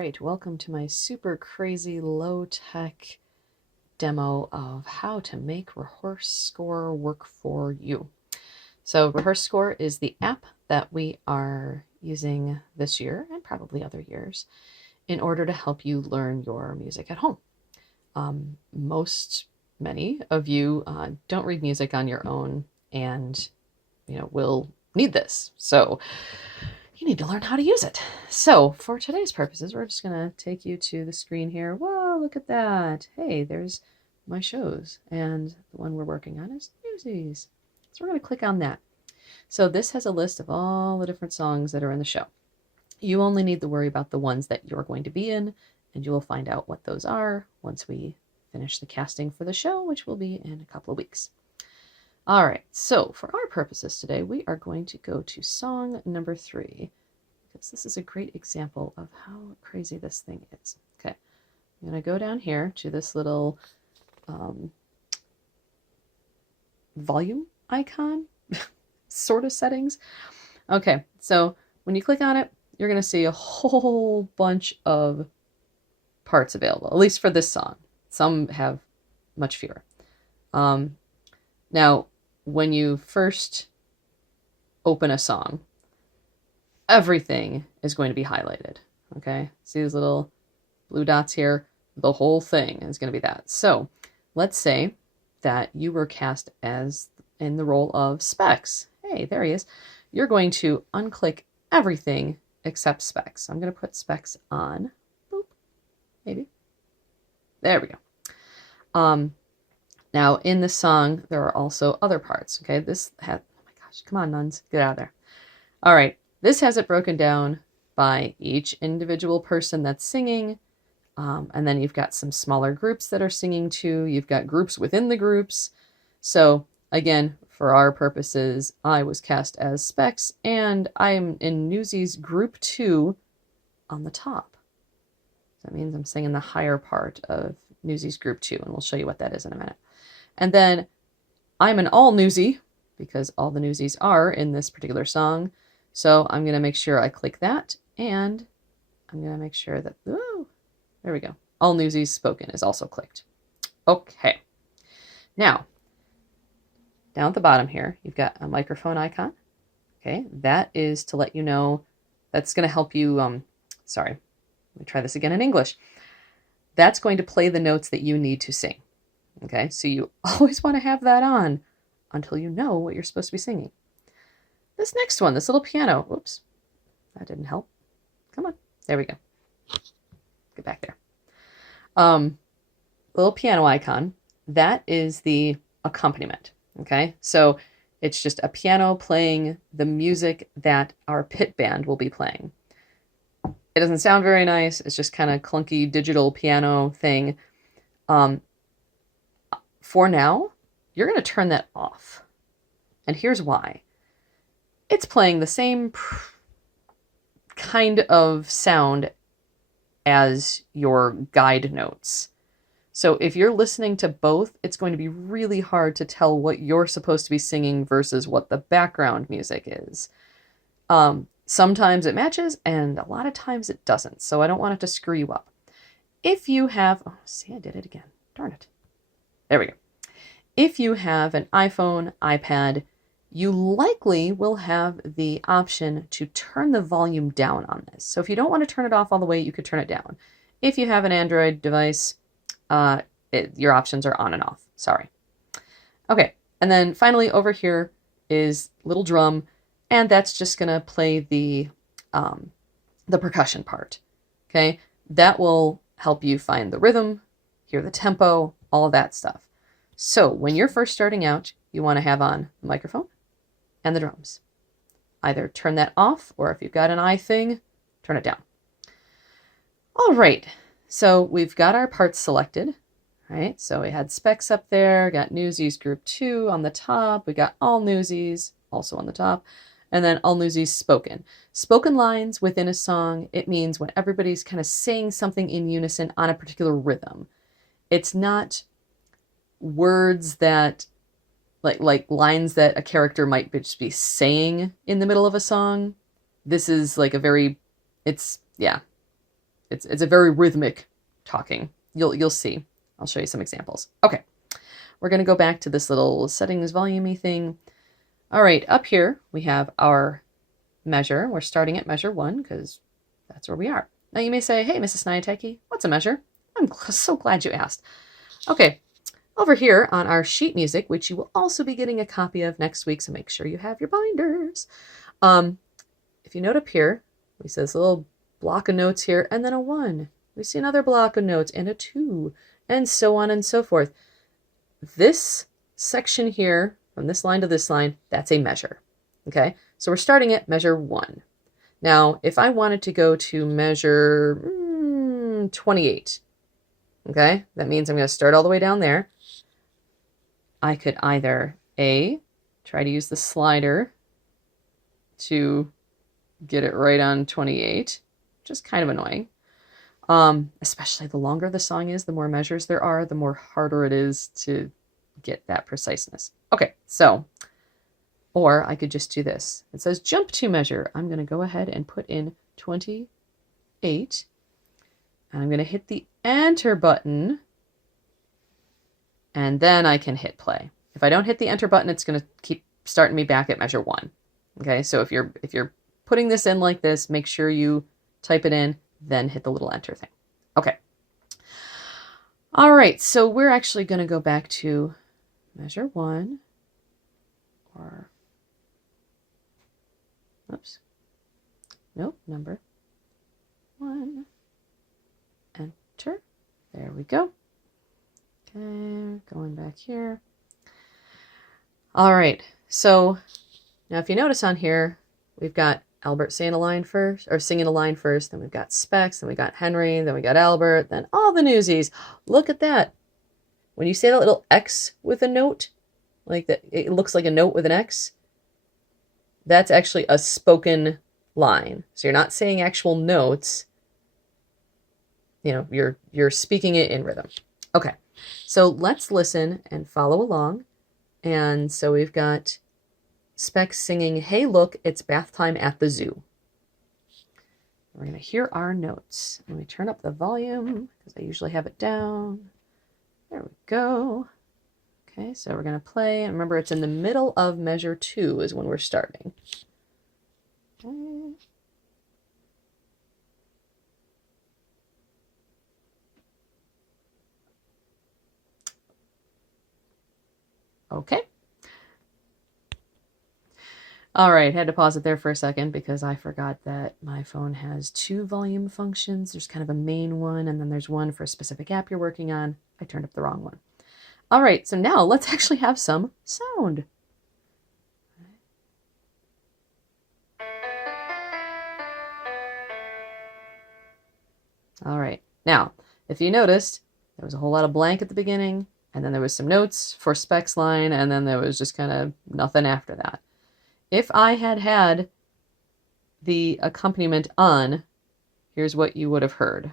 right, welcome to my super crazy low-tech demo of how to make RehearScore work for you. So RehearScore is the app that we are using this year and probably other years in order to help you learn your music at home. Many of you don't read music on your own and will need this. So you need to learn how to use it. So for today's purposes, we're just going to take you to the screen here. Whoa, look at that. Hey, there's my shows. And the one we're working on is Newsies. So we're going to click on that. So this has a list of all the different songs that are in the show. You only need to worry about the ones that you're going to be in, and you will find out what those are once we finish the casting for the show, which will be in a couple of weeks. All right, so for our purposes today, we are going to go to song number 3, because this is a great example of how crazy this thing is. Okay, I'm going to go down here to this little volume icon, sort of settings. Okay, so when you click on it, you're going to see a whole bunch of parts available, at least for this song. Some have much fewer. Now, when you first open a song, everything is going to be highlighted. Okay, see these little blue dots here? The whole thing is going to be that. So let's say that you were cast as in the role of Specs. Hey, there he is. You're going to unclick everything except Specs. I'm going to put Specs on. Boop. Maybe. There we go. Now, in the song, there are also other parts, okay? This has, oh my gosh, come on, nuns, get out of there. All right, this has it broken down by each individual person that's singing, and then you've got some smaller groups that are singing too. You've got groups within the groups. So, again, for our purposes, I was cast as Specs, and I'm in Newsies Group 2 on the top. That means I'm singing the higher part of Newsies Group 2, and we'll show you what that is in a minute. And then I'm an all Newsie, because all the Newsies are in this particular song. So I'm going to make sure I click that, and I'm going to make sure that, ooh, there we go. All Newsies spoken is also clicked. Okay. Now, down at the bottom here, you've got a microphone icon. Okay, that is to let you know, that's going to help you, sorry, let me try this again in English. That's going to play the notes that you need to sing. Okay, so you always want to have that on until you know what you're supposed to be singing. This next one, this little piano, whoops, that didn't help. Come on, there we go. Get back there. Little piano icon, that is the accompaniment. Okay, so it's just a piano playing the music that our pit band will be playing. It doesn't sound very nice. It's just kind of clunky digital piano thing. For now, you're going to turn that off. And here's why. It's playing the same kind of sound as your guide notes. So if you're listening to both, it's going to be really hard to tell what you're supposed to be singing versus what the background music is. Sometimes it matches, and a lot of times it doesn't. So I don't want it to screw you up. If you have, oh, see, I did it again. Darn it. There we go. If you have an iPhone, iPad, you likely will have the option to turn the volume down on this. So if you don't want to turn it off all the way, you could turn it down. If you have an Android device, your options are on and off. Sorry. Okay, and then finally over here is little drum, and that's just going to play the percussion part. Okay, that will help you find the rhythm, hear the tempo, all of that stuff. So when you're first starting out, you want to have on the microphone and the drums. Either turn that off, or if you've got an iThing, turn it down. All right, so we've got our parts selected. Right, so we had Specs up there, got Newsies Group 2 on the top, we got All Newsies also on the top, and then All Newsies spoken. Spoken lines within a song, it means when everybody's kind of saying something in unison on a particular rhythm. It's not words that, like lines that a character might just be saying in the middle of a song. This is like a very, it's it's a very rhythmic talking. You'll see. I'll show you some examples. Okay, we're going to go back to this little settings volume-y thing. All right, up here we have our measure. We're starting at measure 1 because that's where we are. Now you may say, hey, Mrs. Sniateki, what's a measure? I'm so glad you asked. Okay, over here on our sheet music, which you will also be getting a copy of next week, so make sure you have your binders. If you note up here, we see this little block of notes here, and then a 1. We see another block of notes and a 2, and so on and so forth. This section here, from this line to this line, that's a measure. Okay, so we're starting at measure 1. Now, if I wanted to go to measure 28, okay, that means I'm going to start all the way down there. I could either A, try to use the slider to get it right on 28, which is kind of annoying. Especially the longer the song is, the more measures there are, the more harder it is to get that preciseness. Okay, so, or I could just do this. It says jump to measure. I'm going to go ahead and put in 28. And I'm going to hit the enter button. And then I can hit play. If I don't hit the enter button, it's going to keep starting me back at measure 1. Okay, so if you're putting this in like this, make sure you type it in, then hit the little enter thing. Okay. All right, so we're actually going to go back to measure 1, or, oops, nope, number 1, enter, there we go. Okay, going back here. All right, so now if you notice on here, we've got Albert saying a line first, or singing a line first, then we've got Specs, then we got Henry, then we got Albert, then all the newsies. Look at that. When you say that little X with a note, like that, it looks like a note with an X, that's actually a spoken line. So you're not saying actual notes, you know, you're speaking it in rhythm. Okay, so let's listen and follow along. And so we've got Specs singing, hey, look, it's bath time at the zoo. We're going to hear our notes. Let me turn up the volume because I usually have it down. There we go. Okay, so we're going to play. And remember, it's in the middle of measure 2 is when we're starting. Okay. Okay. All right, had to pause it there for a second because I forgot that my phone has 2 volume functions. There's kind of a main one, and then there's one for a specific app you're working on. I turned up the wrong one. All right, so now let's actually have some sound. All right, now, if you noticed, there was a whole lot of blank at the beginning, and then there was some notes for Specs line, and then there was just kind of nothing after that. If I had the accompaniment on, here's what you would have heard.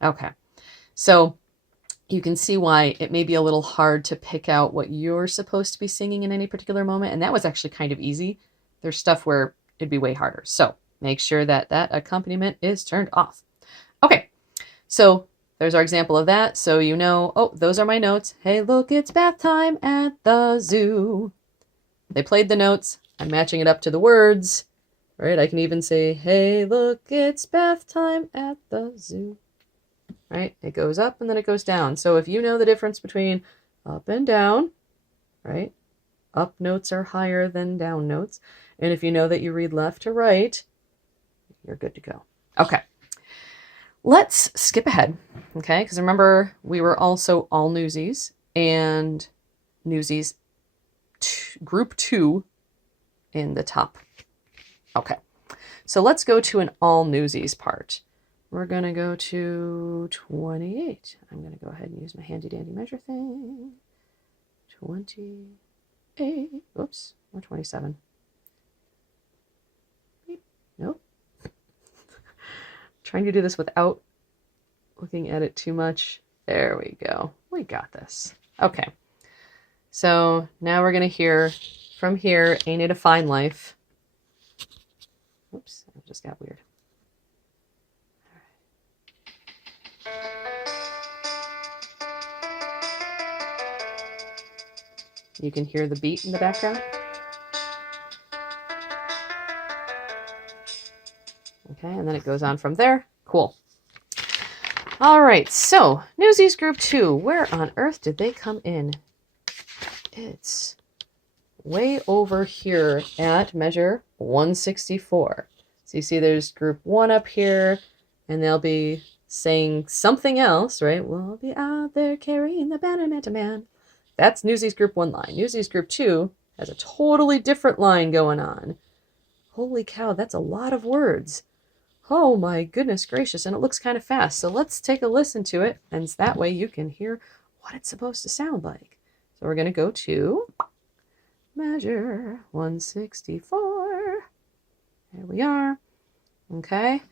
Okay, so you can see why it may be a little hard to pick out what you're supposed to be singing in any particular moment, and that was actually kind of easy. There's stuff where it'd be way harder, so make sure that that accompaniment is turned off. Okay, so there's our example of that. So you know, oh, those are my notes. Hey, look, it's bath time at the zoo. They played the notes. I'm matching it up to the words, right? I can even say, hey, look, it's bath time at the zoo, right? It goes up and then it goes down. So if you know the difference between up and down, right? Up notes are higher than down notes. And if you know that you read left to right, you're good to go. Okay. Let's skip ahead, okay? Because remember, we were also all newsies, and newsies group 2 in the top. Okay, so let's go to an all newsies part. We're going to go to 28. I'm going to go ahead and use my handy dandy measure thing. 28. Oops, or 27. Nope. Trying to do this without looking at it too much. There we go. We got this. Okay. So now we're going to hear from here, Ain't It a Fine Life. Oops, that just got weird. You can hear the beat in the background. Okay, and then it goes on from there. Cool. All right, so Newsies Group 2. Where on earth did they come in? It's way over here at measure 164. So you see there's Group 1 up here, and they'll be saying something else, right? We'll be out there carrying the banner, man to man. That's Newsies Group 1 line. Newsies Group 2 has a totally different line going on. Holy cow, that's a lot of words. Oh my goodness gracious, and it looks kind of fast. So let's take a listen to it, and that way you can hear what it's supposed to sound like. So we're going to go to measure 164. There we are. Okay.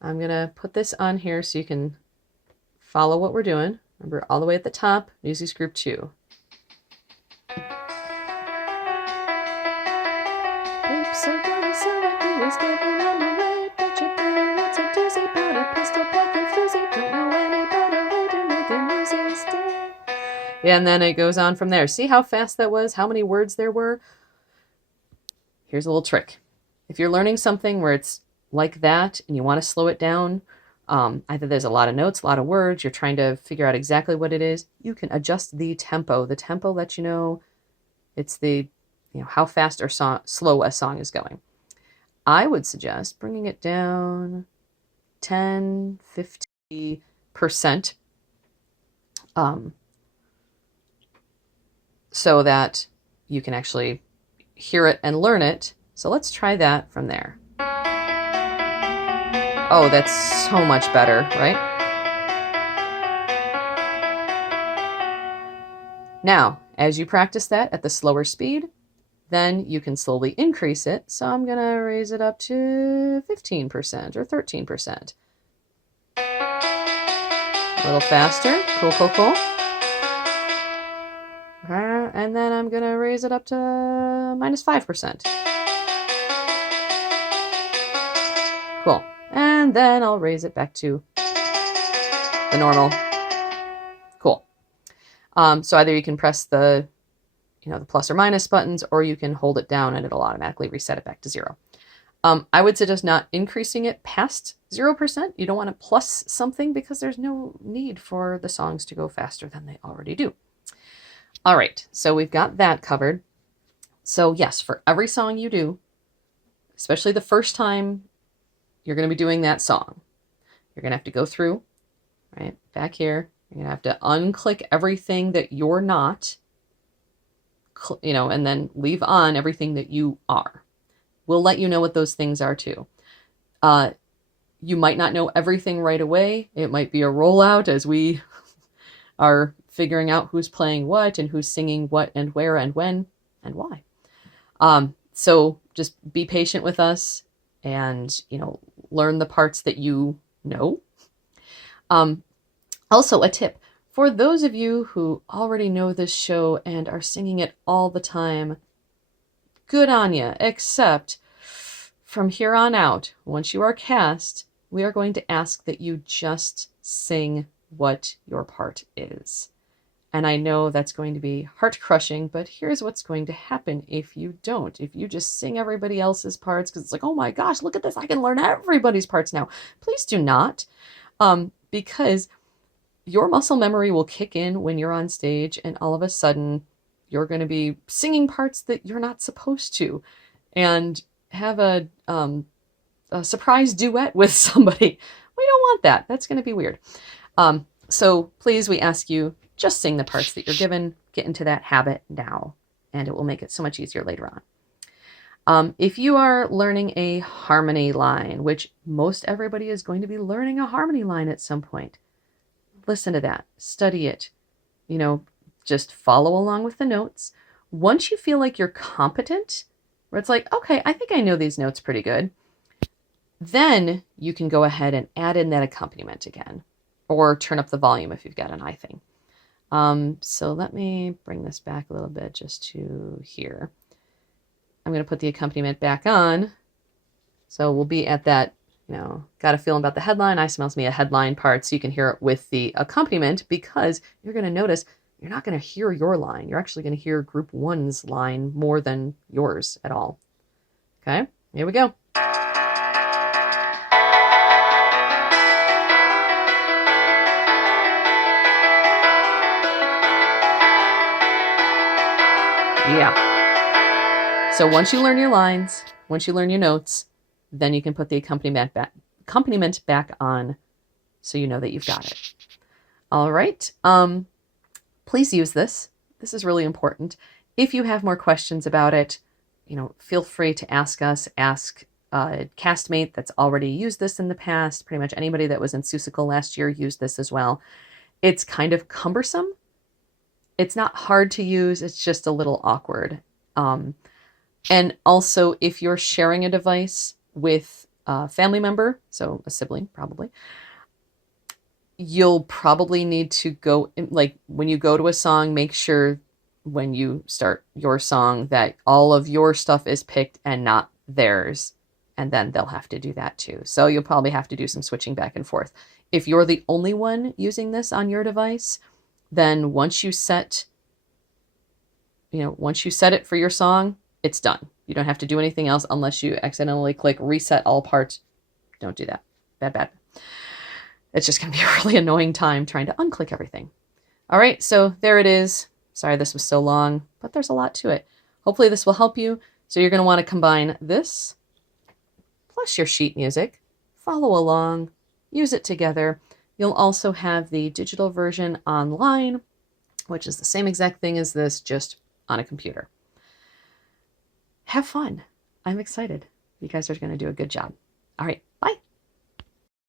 I'm going to put this on here so you can follow what we're doing. Remember, all the way at the top, Newsies Group 2. So good, so like he was giving on the way, but you better it's a doozy, powder pistol packing floozy, don't know any better way to make a Newsies stay. Yeah, and then it goes on from there. See how fast that was? How many words there were? Here's a little trick. If you're learning something where it's like that and you want to slow it down, either there's a lot of notes, a lot of words, you're trying to figure out exactly what it is, you can adjust the tempo. The tempo lets you know it's the how fast or slow a song is going. I would suggest bringing it down 10, 50%, so that you can actually hear it and learn it. So let's try that from there. Oh, that's so much better, right? Now, as you practice that at the slower speed, then you can slowly increase it. So I'm going to raise it up to 15% or 13%. A little faster. Cool, cool, cool. And then I'm going to raise it up to -5%. Cool. And then I'll raise it back to the normal. Cool. So either you can press the the plus or minus buttons, or you can hold it down and it'll automatically reset it back to 0. I would suggest not increasing it past 0%. You don't want to plus something because there's no need for the songs to go faster than they already do. All right, so we've got that covered. So yes, for every song you do, especially the first time you're going to be doing that song, you're going to have to go through, right, back here. You're going to have to unclick everything that you're not, and then leave on everything that you are. We'll let you know what those things are too. You might not know everything right away. It might be a rollout as we are figuring out who's playing what and who's singing what and where and when and why. So just be patient with us and, learn the parts that you know. Also, a tip. For those of you who already know this show and are singing it all the time, good on you, except from here on out, once you are cast, we are going to ask that you just sing what your part is. And I know that's going to be heart-crushing, but here's what's going to happen if you don't. If you just sing everybody else's parts, because it's like, oh my gosh, look at this, I can learn everybody's parts now. Please do not, because your muscle memory will kick in when you're on stage, and all of a sudden you're going to be singing parts that you're not supposed to, and have a surprise duet with somebody. We don't want that. That's going to be weird. So please, we ask you, just sing the parts that you're given. Get into that habit now, and it will make it so much easier later on. If you are learning a harmony line, which most everybody is going to be learning a harmony line at some point, listen to that, study it, just follow along with the notes. Once you feel like you're competent, where it's like, okay, I think I know these notes pretty good, then you can go ahead and add in that accompaniment again, or turn up the volume if you've got an iThing. So let me bring this back a little bit just to here. I'm going to put the accompaniment back on. So we'll be at that, got a feeling about the headline. I smells me a headline part, so you can hear it with the accompaniment, because you're going to notice you're not going to hear your line. You're actually going to hear group one's line more than yours at all. Okay, here we go. Yeah. So once you learn your lines, once you learn your notes, then you can put the accompaniment back on, so you know that you've got it. All right. Please use this. This is really important. If you have more questions about it, feel free to ask us. Ask a castmate that's already used this in the past. Pretty much anybody that was in Seussical last year used this as well. It's kind of cumbersome. It's not hard to use. It's just a little awkward. And also, if you're sharing a device with a family member, so a sibling probably, you'll probably need to go, like when you go to a song, make sure when you start your song that all of your stuff is picked and not theirs. And then they'll have to do that too. So you'll probably have to do some switching back and forth. If you're the only one using this on your device, then once you set it for your song, it's done. You don't have to do anything else unless you accidentally click reset all parts. Don't do that. Bad. It's just going to be a really annoying time trying to unclick everything. All right, so there it is. Sorry this was so long, but there's a lot to it. Hopefully this will help you. So you're going to want to combine this plus your sheet music, follow along, use it together. You'll also have the digital version online, which is the same exact thing as this, just on a computer. Have fun. I'm excited. You guys are going to do a good job. All right.